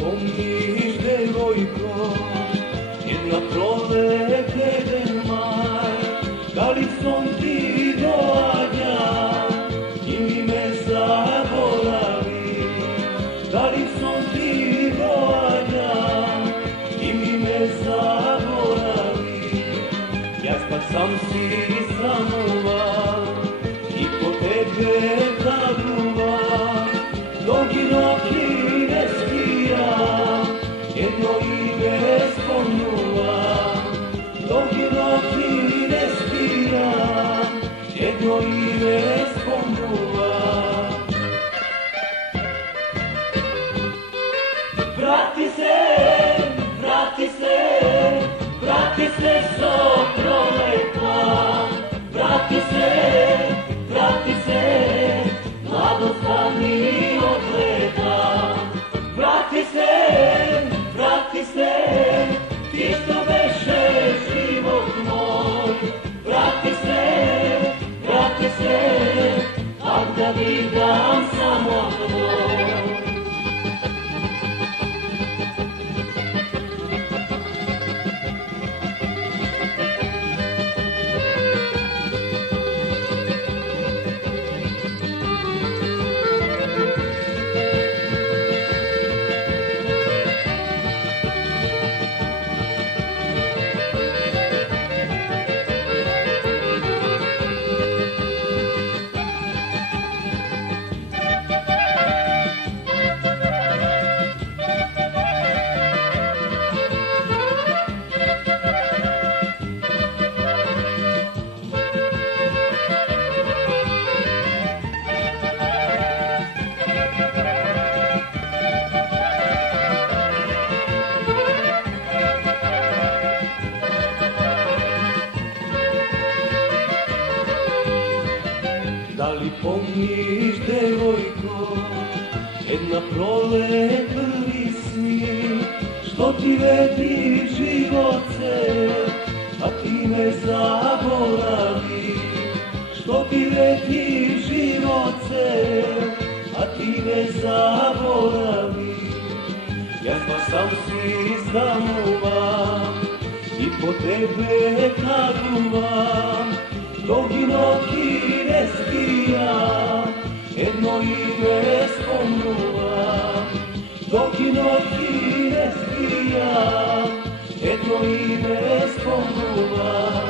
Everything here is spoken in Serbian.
pomniš, devojko, jedna prolete maj, kalicom ti dođa i mi me zaboravi. Kalicom ti dođa i mi me zaboravi. Ja sam si sanova i po tebe zaduva, mnogi noći ne spija, jedno ime spomnuva. Mnogi noći ne spija, jedno ime spomnuva. Vrati se, vrati se, vrati se so proleta. Vrati se, vrati se, mladost da mi odleta. Vrati se, ti što beše život moj. Vrati se, a da vidim samo tvoj. Da li pomniš, devojko, jedna prolet prvi sni, što ti vedi živoce, a ti me zaboravi. Što ti vedi živoce, a ti me zaboravi. Ja sam si stanuvam i po tebe kaduvam, mnogi noći ne spija, jedno ime spomnuvam. Mnogi noći ne spija, jedno ime spomnuvam.